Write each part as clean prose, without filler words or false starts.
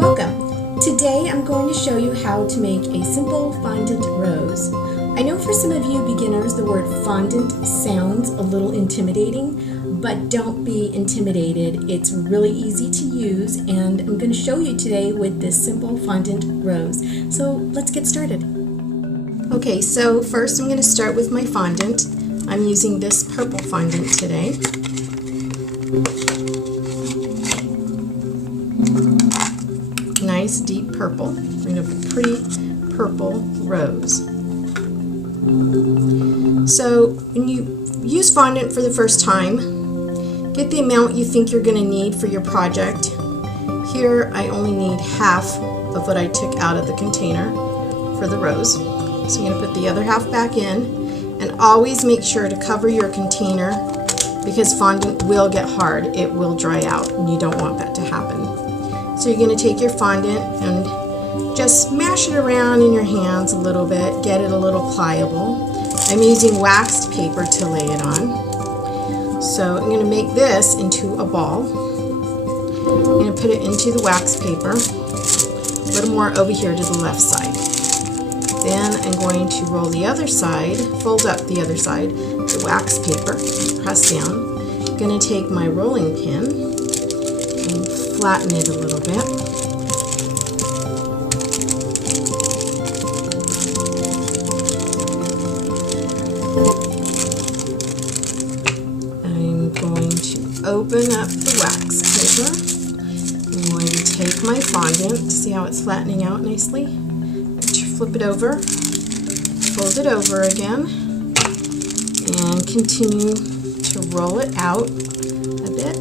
Welcome! Today I'm going to show you how to make a simple fondant rose. I know for some of you beginners the word fondant sounds a little intimidating, but don't be intimidated. It's really easy to use, and I'm going to show you today with this simple fondant rose. So let's get started. Okay, so first I'm going to start with my fondant. I'm using this purple fondant today. Nice deep purple. We have a pretty purple rose. So when you use fondant for the first time, get the amount you think you're going to need for your project. Here I only need half of what I took out of the container for the rose. So I'm going to put the other half back in, and always make sure to cover your container because fondant will get hard. It will dry out, and you don't want that to happen. So you're going to take your fondant and just mash it around in your hands a little bit, get it a little pliable. I'm using waxed paper to lay it on. So I'm going to make this into a ball. I'm going to put it into the wax paper, a little more over here to the left side. Then I'm going to roll the other side, fold up the other side, the wax paper, press down. I'm going to take my rolling pin and flatten it a little bit. I'm going to open up the wax paper. I'm going to take my fondant, see how it's flattening out nicely. Flip it over, fold it over again, and continue to roll it out a bit.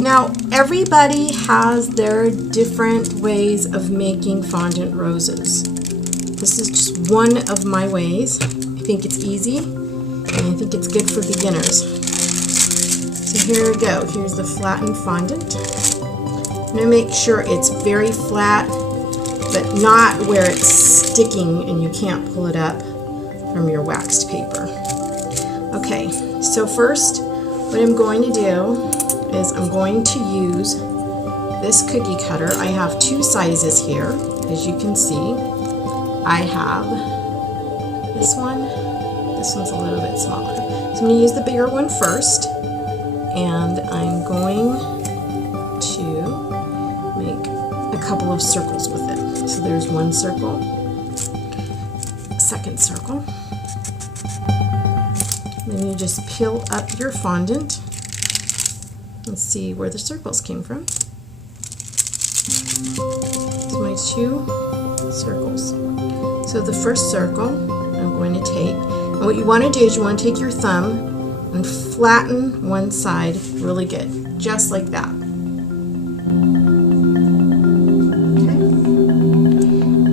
Now, everybody has their different ways of making fondant roses. This is just one of my ways. I think it's easy, and I think it's good for beginners. So here we go. Here's the flattened fondant. I'm going to make sure it's very flat, but not where it's sticking and you can't pull it up from your waxed paper. Okay, so first what I'm going to do is I'm going to use this cookie cutter. I have two sizes here, as you can see. I have this one's a little bit smaller. So I'm going to use the bigger one first, and I'm going to make a couple of circles with it. So there's one circle, second circle. Then you just peel up your fondant and see where the circles came from. So my two circles. So the first circle I'm going to take, and what you want to do is you want to take your thumb and flatten one side really good, just like that.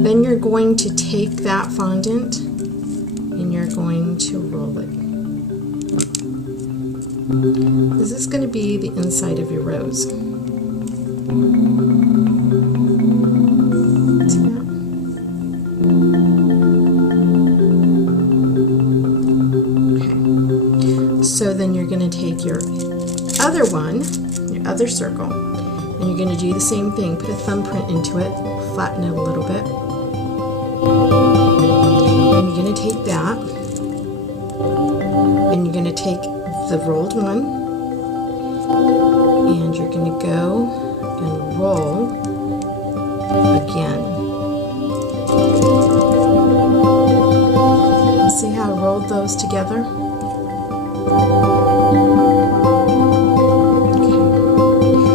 Then you're going to take that fondant and you're going to roll it. This is going to be the inside of your rose. See that? Okay. So then you're going to take your other one, your other circle, and you're going to do the same thing. Put a thumbprint into it, flatten it a little bit. And you're going to take that, and you're going to take the rolled one, and you're going to go and roll again. See how I rolled those together?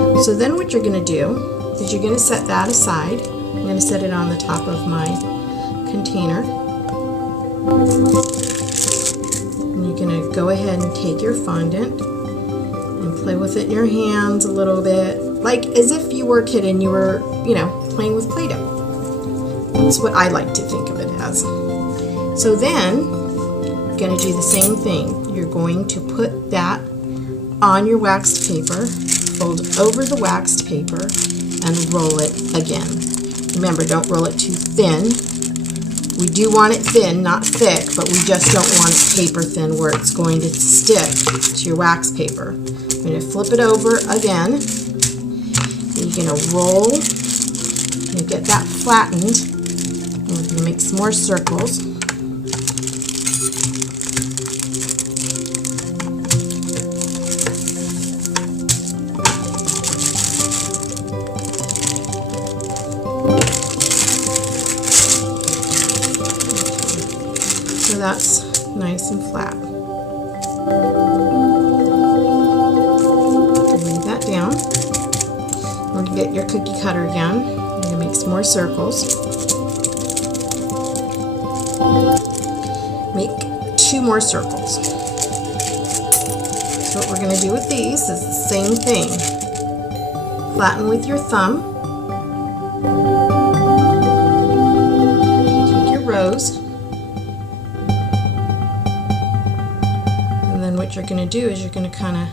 Okay. So then what you're going to do is you're going to set that aside. I'm going to set it on the top of my container, and you're going to go ahead and take your fondant and play with it in your hands a little bit, like as if you were a kid and you were, playing with Play-Doh. That's what I like to think of it as. So then you're going to do the same thing. You're going to put that on your waxed paper, fold over the waxed paper, and roll it again. Remember, don't roll it too thin. We do want it thin, not thick, but we just don't want it paper thin where it's going to stick to your wax paper. I'm going to flip it over again, You're going to roll, you get that flattened, and we're going to make some more circles. So that's nice and flat. Lay that down. We're going to get your cookie cutter again. You're going to make some more circles. Make 2 more circles. So what we're going to do with these is the same thing. Flatten with your thumb. Take your rose. And then what you're going to do is you're going to kind of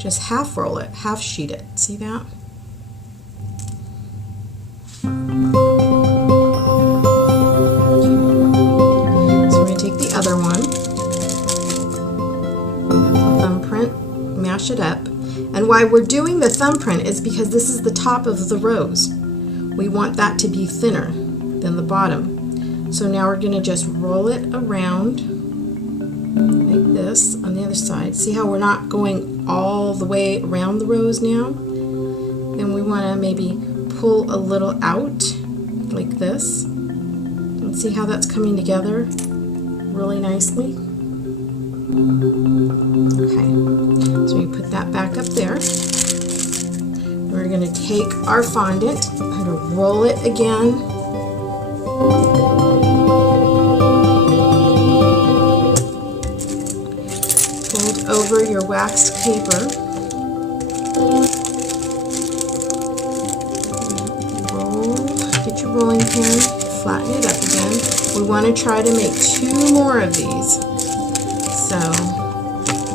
just half roll it, half sheet it. See that? Other one, thumbprint, mash it up, and why we're doing the thumbprint is because this is the top of the rose. We want that to be thinner than the bottom. So now we're going to just roll it around like this on the other side. See how we're not going all the way around the rose now? Then we want to maybe pull a little out like this. And see how that's coming together really nicely. Okay, so we put that back up there. We're going to take our fondant and roll it again. Fold over your waxed paper. Roll, get your rolling pin, flatten it up again. We want to try to make 2 more of these. So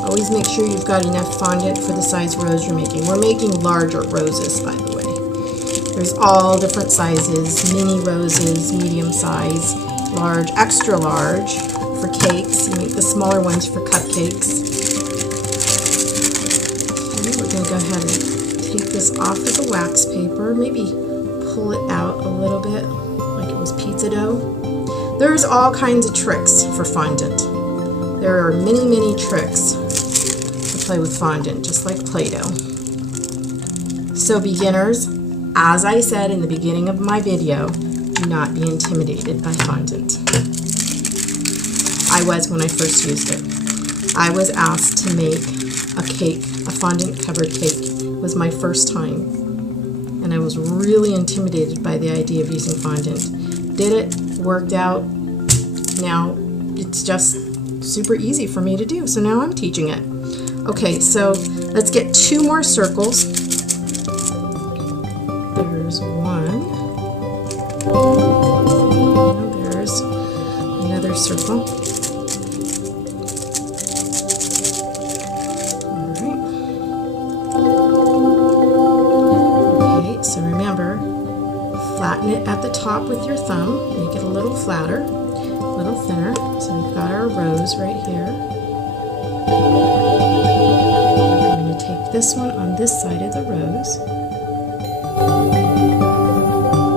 always make sure you've got enough fondant for the size rose you're making. We're making larger roses, by the way. There's all different sizes, mini roses, medium size, large, extra large for cakes. You make the smaller ones for cupcakes. Okay, we're going to go ahead and take this off of the wax paper, maybe pull it out a little bit like it was pizza dough. There's all kinds of tricks for fondant. There are many tricks to play with fondant, just like Play-Doh. So beginners, as I said in the beginning of my video, do not be intimidated by fondant. I was when I first used it. I was asked to make a cake, a fondant covered cake. It was my first time. And I was really intimidated by the idea of using fondant. Did it, worked out. Now it's just super easy for me to do, so now I'm teaching it. Okay, so let's get 2 more circles. There's one. And there's another circle. Alright. Okay, so remember, flatten it at the top with your thumb, make it a little flatter, a little thinner. So we've got our rose right here. I'm going to take this one on this side of the rose,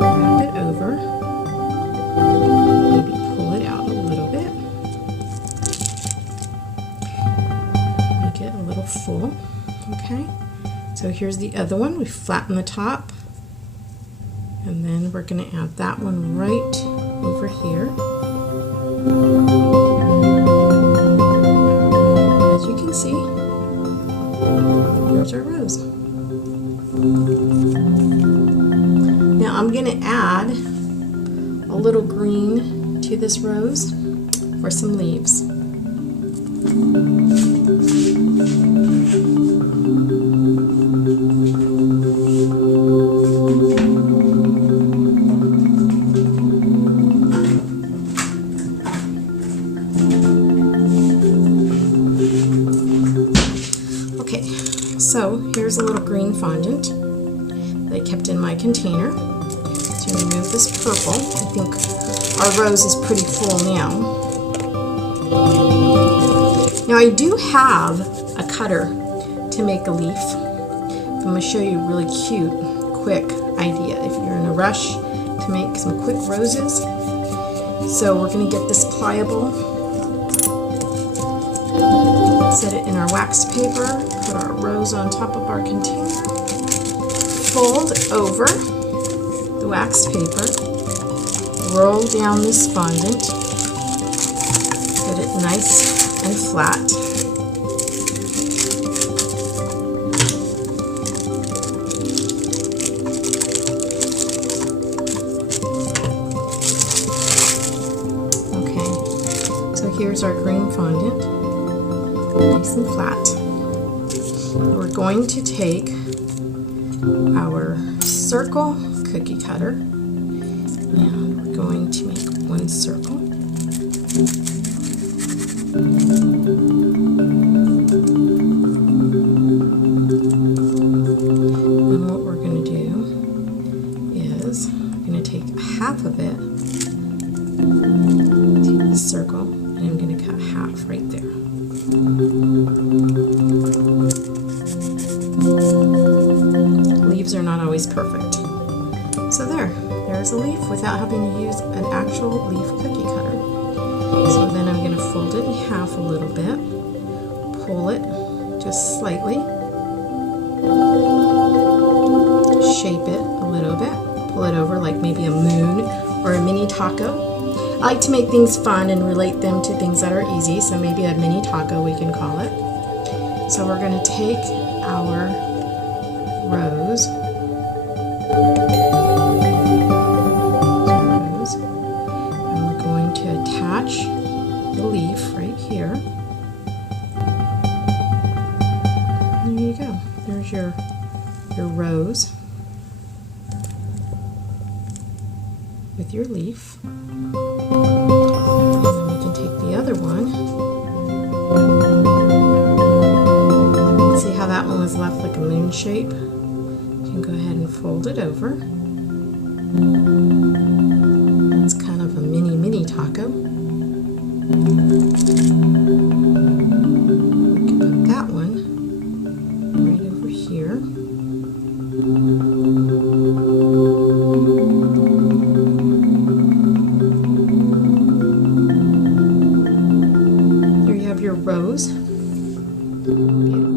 wrap it over, maybe pull it out a little bit, make it a little full. Okay, so here's the other one. We flatten the top, and then we're going to add that one right over here. As you can see, there's our rose. Now I'm going to add a little green to this rose for some leaves. So here's a little green fondant that I kept in my container. So remove this purple. I think our rose is pretty full now. Now I do have a cutter to make a leaf. I'm going to show you a really cute, quick idea if you're in a rush to make some quick roses. So we're going to get this pliable, set it in our wax paper, put our rose on top of our container, fold over the wax paper, roll down this fondant, get it nice and flat. Here's our green fondant, nice and flat. We're going to take our circle cookie cutter and we're going to make one circle. And what we're going to do is we're going to take half of it, take the circle, and I'm going to cut half right there. Leaves are not always perfect. So there's a leaf without having to use an actual leaf cookie cutter. So then I'm going to fold it in half a little bit, pull it just slightly, shape it a little bit, pull it over like maybe a moon or a mini taco. I like to make things fun and relate them to things that are easy, so maybe a mini taco we can call it. So we're going to take our rose, and we're going to attach the leaf right here. There you go. There's your rose with your leaf. And then we can take the other one. See how that one was left like a moon shape? You can go ahead and fold it over. It's kind of a mini taco. We can put that one right over here. Your rose. Beautiful.